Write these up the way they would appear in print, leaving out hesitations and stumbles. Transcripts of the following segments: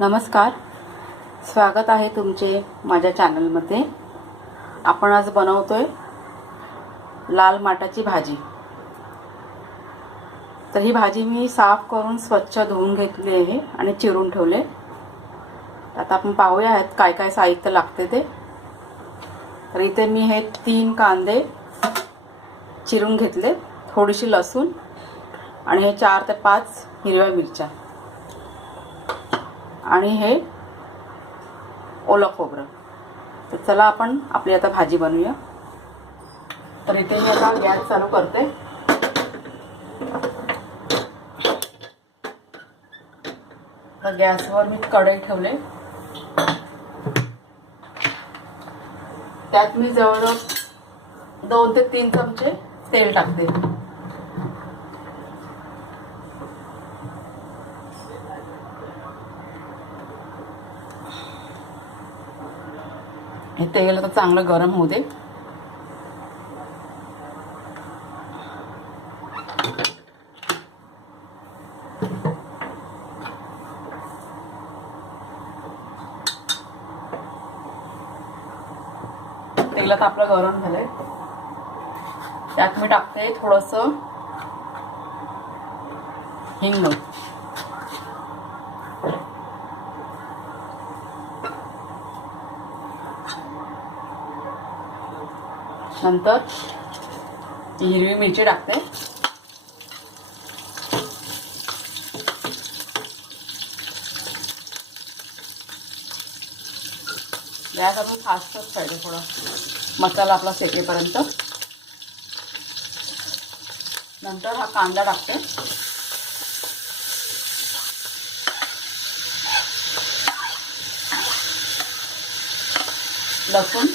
नमस्कार, स्वागत आहे तुमचे माझ्या चॅनलमध्ये। आपण आज बनवतोय लाल माटाची भाजी। तर ही भाजी मी साफ करून स्वच्छ धुवून घेतली आहे आणि चिरून ठेवले। आता आपण पाहूया काय काय साहित्य लागते ते। तर इथे मी हे 3 कांदे चिरून घेतले, थोडीशी लसूण आणि हे 4 ते 5 हिरव्या मिरच्या आणि हे ओलं खोबरं। तर चला आपण आपली आता भाजी बनवूया। तर इथे मी आता गॅस चालू करते। तर गॅसवर मी कढई ठेवले, त्यात मी जवळजवळ 2 ते 3 चमचे तेल टाकते। हे तेल आता चांगलं गरम होऊ दे। तेल आता आपलं गरम झालंय, त्यात मी टाकते थोडंसं हिंग, नंतर हिरवी मिरची टाकते, गॅस आपण फास्टच पाहिजे थोडा मसाला आपला शेकेपर्यंत। नंतर हा कांदा टाकते, लसूण,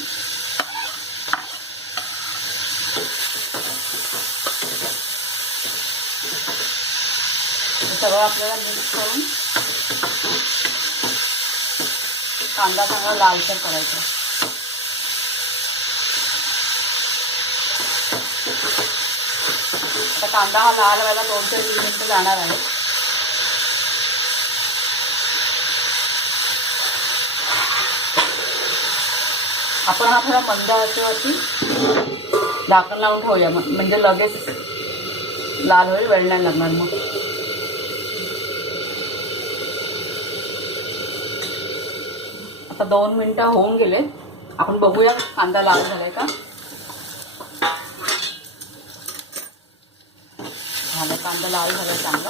सगळं आपल्याला मिक्स करून कांदा चांगला लालसर करायचा। आता कांदा हा लाल व्हायला 2 ते 3 मिनिटं जाणार आहे। आपण हा थोडा मंद आचेवरती झाकण लावून ठेवूया, म्हणजे लगेच लाल होईल, वेळ नाही लागणार मग। आता 2 मिनिटं होऊन गेले, आपण बघूया कांदा लाल झालाय का। झाला, कांदा लाल झाला चांगला।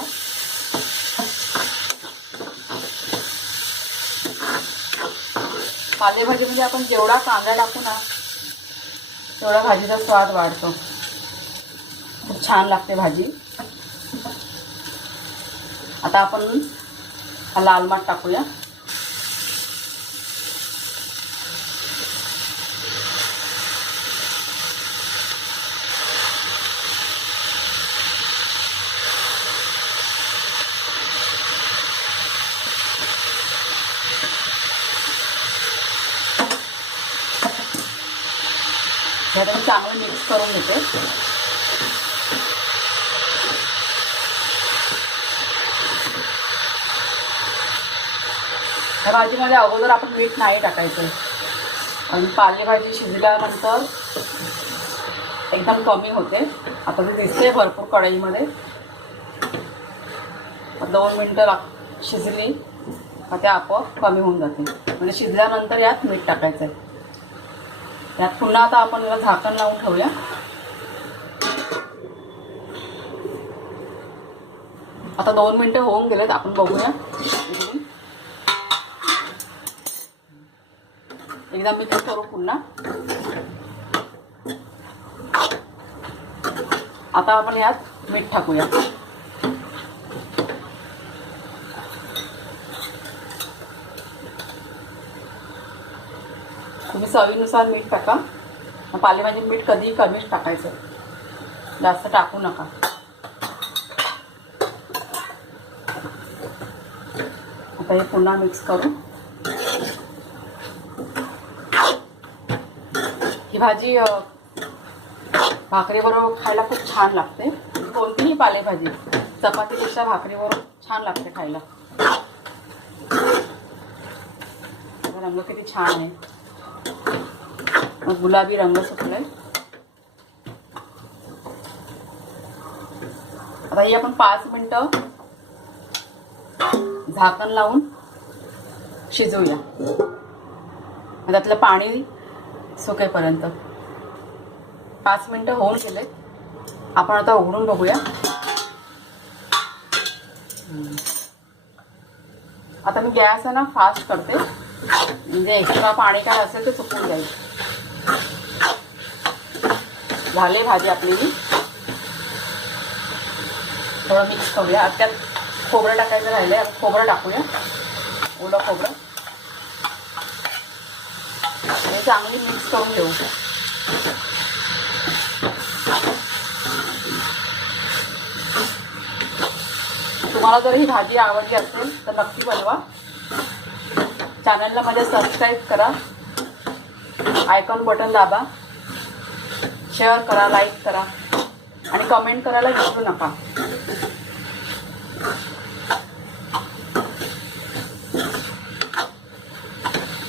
पालेभाजीमध्ये आपण जेवढा कांदा टाकू ना तेवढा भाजीचा स्वाद वाढतो, खूप छान लागते भाजी। आता आपण हा लाल माठ टाकूया। आता मी चांगलं मिक्स करून घेते। या भाजीमध्ये अगोदर आपण मीठ नाही टाकायचं, आणि पालेभाजी शिजल्यानंतर एकदम कमी होते। आता ते दिसते भरपूर कढईमध्ये। 2 मिनिटं शिजली का ते आपोआप कमी होऊन जाते, म्हणजे शिजल्यानंतर यात मीठ टाकायचं आहे। यात पुन्हा आता आपण याला झाकण लावून ठेवूया। आता 2 मिनिटं होऊन गेलेत, आपण बघूया। एकदा मिक्स करू पुन्हा। आता आपण यात मीठ टाकूया। तुम्ही चवीनुसार मीठ टाका। पालेभाजी मीठ कधीही कमीच टाकायचं, जास्त टाकू नका। आता हे पुन्हा मिक्स करू। ही भाजी भाकरीबरोबर खायला खूप छान लागते। कोणतीही पालेभाजी चपातीपेक्षा भाकरीबरोबर छान लागते खायला। रंग किती छान आहे. मग गुलाबी रंग सुटलाय. आता ही आपण 5 मिनिटं झाकण लावून शिजवूया. त्यातलं पाणी सुकेपर्यंत. 5 मिनिटं होऊन गेले. आपण आता उघडून बघूया. आता मी गॅस आहे ना फास्ट करते, म्हणजे एक्स्ट्रा पाणी काय असेल ते सुकून जाईल. झाले भाजी आपली. थोडं मिक्स करूया. त्यात खोबरं टाकायचं राहिलंय, खोबरं टाकूया. ओलं खोबरं हे चांगली मिक्स करून घेऊ. तुम्हाला जर ही भाजी आवडली असेल तर नक्की बनवा. चॅनलला माझ्या सबस्क्राईब करा, आयकॉन बटन दाबा, शेअर करा, लाईक करा आणि कमेंट करायला विसरू नका.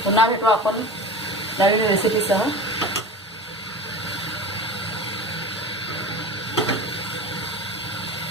पुन्हा भेटू आपण नवीन रेसिपीसह.